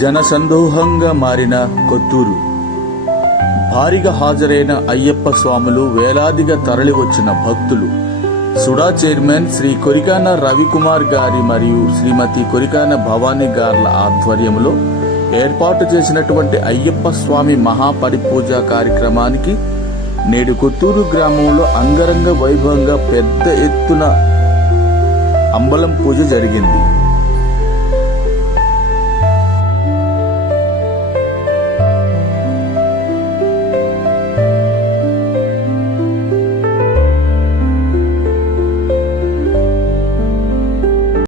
జనసందోహంగా మారిన కొత్తూరు. భారీగా హాజరైన అయ్యప్ప స్వాములు, వేలాదిగా తరలివచ్చిన భక్తులు. సుడా చైర్మన్ శ్రీ కొరికాన రవికుమార్ గారి మరియు శ్రీమతి కొరికాన భవానీ గార్ల ఆధ్వర్యంలో ఏర్పాటు చేసినటువంటి అయ్యప్ప స్వామి మహాపరిపూజ కార్యక్రమానికి నేడు కొత్తూరు గ్రామంలో అంగరంగ వైభవంగా పెద్ద ఎత్తున అంబలం పూజ జరిగింది.